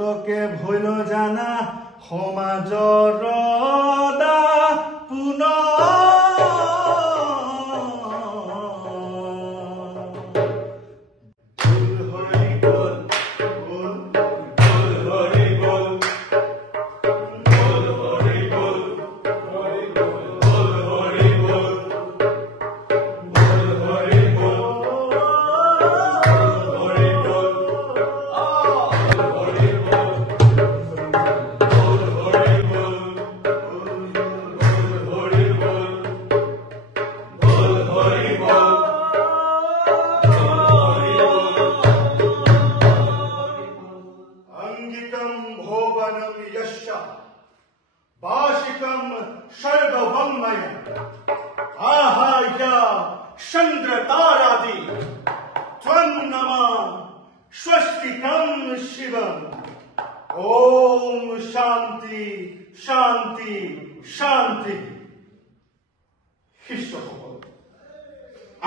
নাটকে ভুল জানা সমাজৰ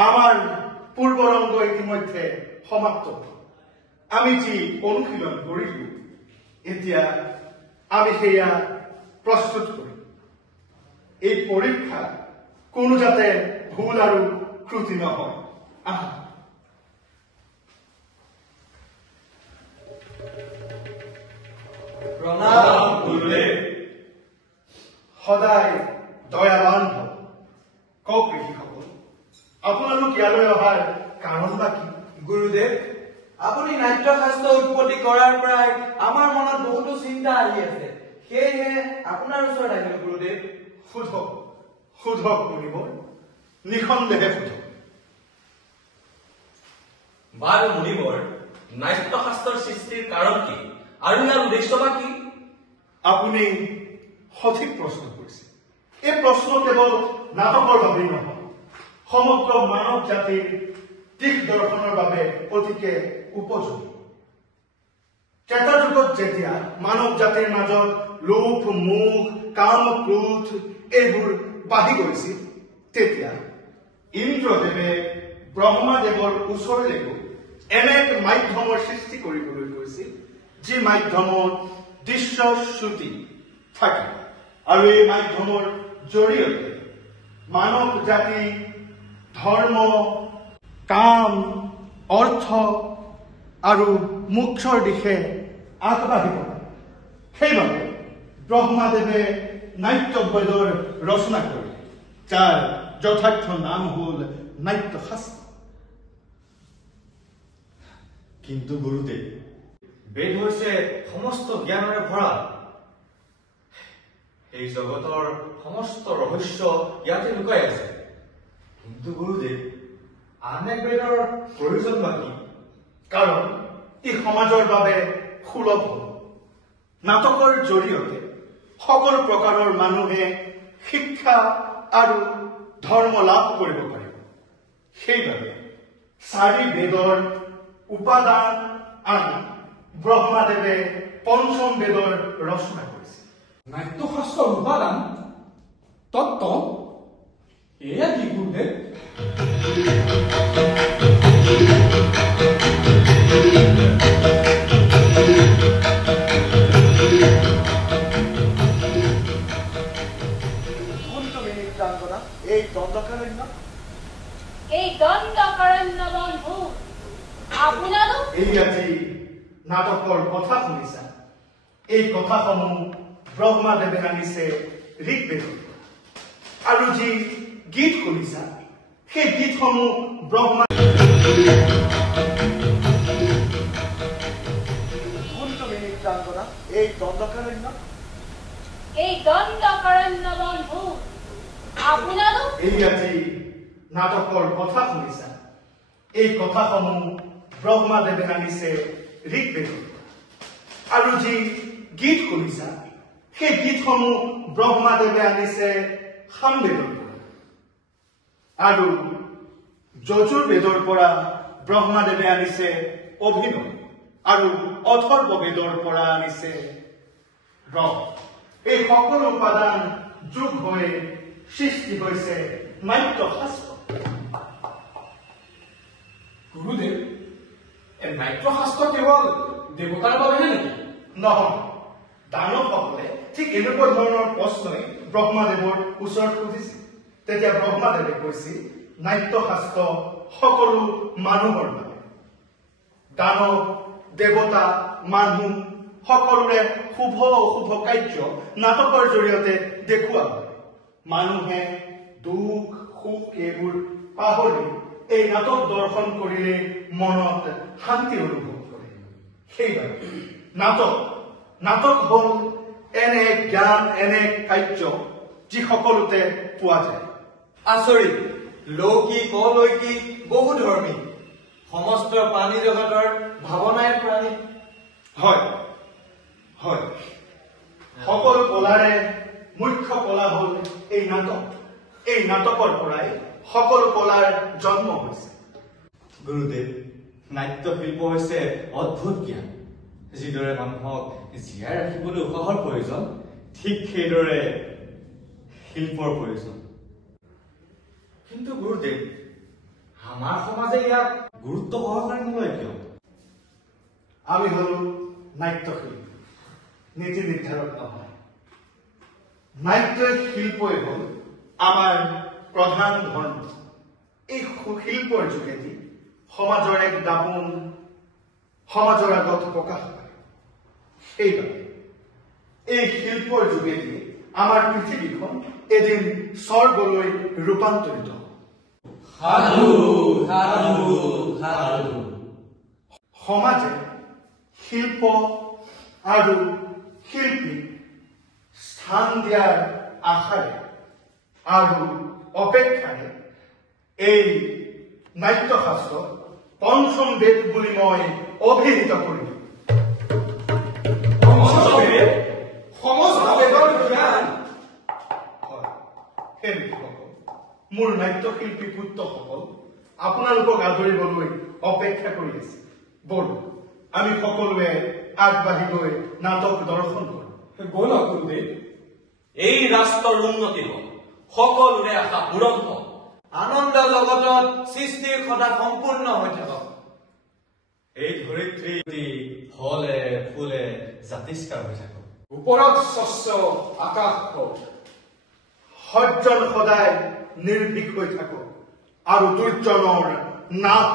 আমাৰ পূৰ্বৰঙ্গ ইতিমধ্যে সমাপ্ত। আমি যি অনুশীলন কৰিলো এতিয়া আমি সেয়া প্ৰস্তুত কৰি। এই পৰীক্ষা কোনো যাতে ভুল আৰ ত্ৰুটি নহয়। প্ৰণাম গুৰুদেৱ। সদায় দয়াবান হব। কওক ঋষিসকল, আপোনালোক ইয়ালৈ অহাৰ কাৰণ বা কি? গুৰুদেৱ, আপুনি নাট্যশাস্ত্ৰ উৎপত্তি কৰাৰ পৰাই আমাৰ মনত বহুতো চিন্তা আহি আছে, সেয়েহে আপোনাৰ ওচৰত আহিলো গুৰুদেৱ। সোধক সোধক মুনিবৰ, নিঃসন্দেহে সোধক। বাৰু মুনিবৰ, নাট্যশাস্ত্ৰৰ সৃষ্টিৰ কাৰণ কি আৰু ইয়াৰ উদ্দেশ্য বা কি? আপুনি সঠিক প্ৰশ্ন কৰিছে। এই প্ৰশ্ন কেৱল নাটকৰ বাবেই নহয়, সমগ্ৰ মানৱ জাতিৰ দিশ দৰ্শনৰ বাবে অতিকে উপযোগী। ত্ৰেতা যুগত যেতিয়া মানৱ জাতিৰ মাজত লোভ, মোহ, কাম, ক্ৰোধ এইবোৰ বাঢ়ি গৈছিল, তেতিয়া ইন্দ্ৰদেৱে ব্ৰহ্মাদেৱৰ ওচৰলৈও এনে এক মাধ্যমৰ সৃষ্টি কৰিবলৈ কৈছিল, যি মাধ্যমত দৃশ্যশ্ৰুতি থাকে আৰু এই মাধ্যমৰ জৰিয়তে মানৱ জাতি ধৰ্ম, কাম, অৰ্থ আৰু মোক্ষৰ দিশে আগবাঢ়িব। সেইবাবে ব্ৰহ্মাদেৱে নাট্যবেদৰ ৰচনা কৰিলে, যাৰ যথাৰ্থ নাম হল নাট্যশাস্ত্ৰ। কিন্তু গুৰুদেৱ, বেদ হৈছে সমস্ত জ্ঞানৰে ভৰা। এই জগতৰ সমস্ত ৰহস্য ইয়াতে লুকাই আছে। কিন্তু গুৰুদেৱ, আন এক বেদৰ প্ৰয়োজন বা কি? কাৰণ ই সমাজৰ বাবে সুলভ হ'ব। নাটকৰ জৰিয়তে সকলো প্ৰকাৰৰ মানুহে শিক্ষা আৰু ধৰ্ম লাভ কৰিব পাৰিব। সেইবাবে 4 বেদৰ উপাদান আনি ব্ৰহ্মাদেৱে 5ম বেদৰ ৰচনা কৰিছে। নাট্যশাস্ত্ৰৰ উপাদান তত্ত্ব এয়া কি গুৰুদেৱ? নাটকৰ কথা শুনিছা, এই কথাসমূহ ব্ৰহ্মাদেৱে আনিছে ঋগ্বেদৰ। আৰু যি গীত শুনিছা, সেই গীতসমূহ ব্ৰহ্মা নাটকৰ কথা শুনিছা, এই কথাসমূহ ব্ৰহ্মাদেৱে আনিছে ঋগ্বেদৰ। আৰু যি গীত শুনিছা, সেই গীতসমূহ ব্ৰহ্মাদেৱে আনিছে সামবেদৰ পৰা। আৰু যজুৰ্বেদৰ পৰা ব্ৰহ্মাদেৱে আনিছে অভিনয়, আৰু অথৰ্ব বেদৰ পৰা আনিছে ব্ৰহ্ম। এই সকলো উপাদান যোগ হৈ সৃষ্টি হৈছে নাট্যশাস্ত্ৰ। গুৰুদেৱ, এই নাট্যশাস্ত্ৰ কেৱল দেৱতাৰ বাবেহে নেকি? নহয়, দানৱসকলে ঠিক এনেকুৱা ধৰণৰ প্ৰশ্নই ব্ৰহ্মাদেৱৰ ওচৰত সুধিছিল। তেতিয়া ব্ৰহ্মাদেৱে কৈছিল, নাট্যশাস্ত্ৰ সকলো মানুহৰ বাবে। দানৱ, দেৱতা, মানুহ সকলোৰে শুভ অশুভ কাৰ্য নাটকৰ জৰিয়তে দেখুওৱা হয়। মানুহে দুখ সুখ এইবোৰ পাহৰি এই নাটক দৰ্শন কৰিলে মনত শান্তি অনুভৱ কৰে। সেইবাবে নাটক হ'ল এনে জ্ঞান, এনে কাৰ্য যি সকলোতে পোৱা যায়। আচৰিত, লৌকিক অলৌকিক বহুধৰ্মী সমস্ত প্ৰাণী জগতৰ ভাৱনাই প্ৰাণী। হয়, সকলো কলাৰে মুখ্য কলা হ'ল এই নাটক। এই নাটকৰ পৰাই সকলো কলাৰ জন্ম হৈছে। গুৰুদেৱ, নাট্য শিল্প হৈছে অদ্ভুত জ্ঞান। যিদৰে মানুহক জীয়াই ৰাখিবলৈ উশাহৰ প্ৰয়োজন, ঠিক সেইদৰে শিল্পৰ প্ৰয়োজন। কিন্তু গুৰুদেৱ, আমাৰ সমাজে ইয়াক গুৰুত্ব সহকাৰে নলয় কিয়? আমি হলো নাট্যশিল্পী, নীতি নিৰ্ধাৰক নহয়। নাট্য শিল্পই হ'ল আমাৰ প্ৰধান ধৰ্ম। এই শিল্পৰ যোগেদি সমাজৰ এক দাপোন সমাজৰ আগত প্ৰকাশ পায়। সেইবাবে এই শিল্পৰ যোগেদি আমাৰ পৃথিৱীখন এদিন স্বৰ্গলৈ ৰূপান্তৰিত হ'ব। সমাজে শিল্প আৰু শিল্পীক স্থান দিয়াৰ আশাৰে আৰু অপেক্ষাৰে এই নাট্যশাস্ত্ৰ পঞ্চম বেদ বুলি মই অভিহিত কৰিম। মোৰ নাট্যশিল্পী পুত্ৰসকল আপোনালোকক আদৰিবলৈ অপেক্ষা কৰি আছে। ব'লো আমি সকলোৱে আগবাঢ়ি গৈ নাটক দৰ্শন কৰোঁ। ব'লক গুৰুদেৱ। এই ৰাষ্ট্ৰৰ উন্নতি হওক, সকলোৰে আশা পূৰণ হওক, আনন্দ জগতত সৃষ্টিৰ সদা সম্পূৰ্ণ হৈ থাকক। এই ধৰিত্ৰী ফলে ফুলে জাতিষ্কাৰ হৈ থাকক। ওপৰত স্বচ্ছ আকাশ হওক, সজ্জন সদায় নিৰ্ভীক হৈ থাকক আৰু দুৰ্জনৰ নাশ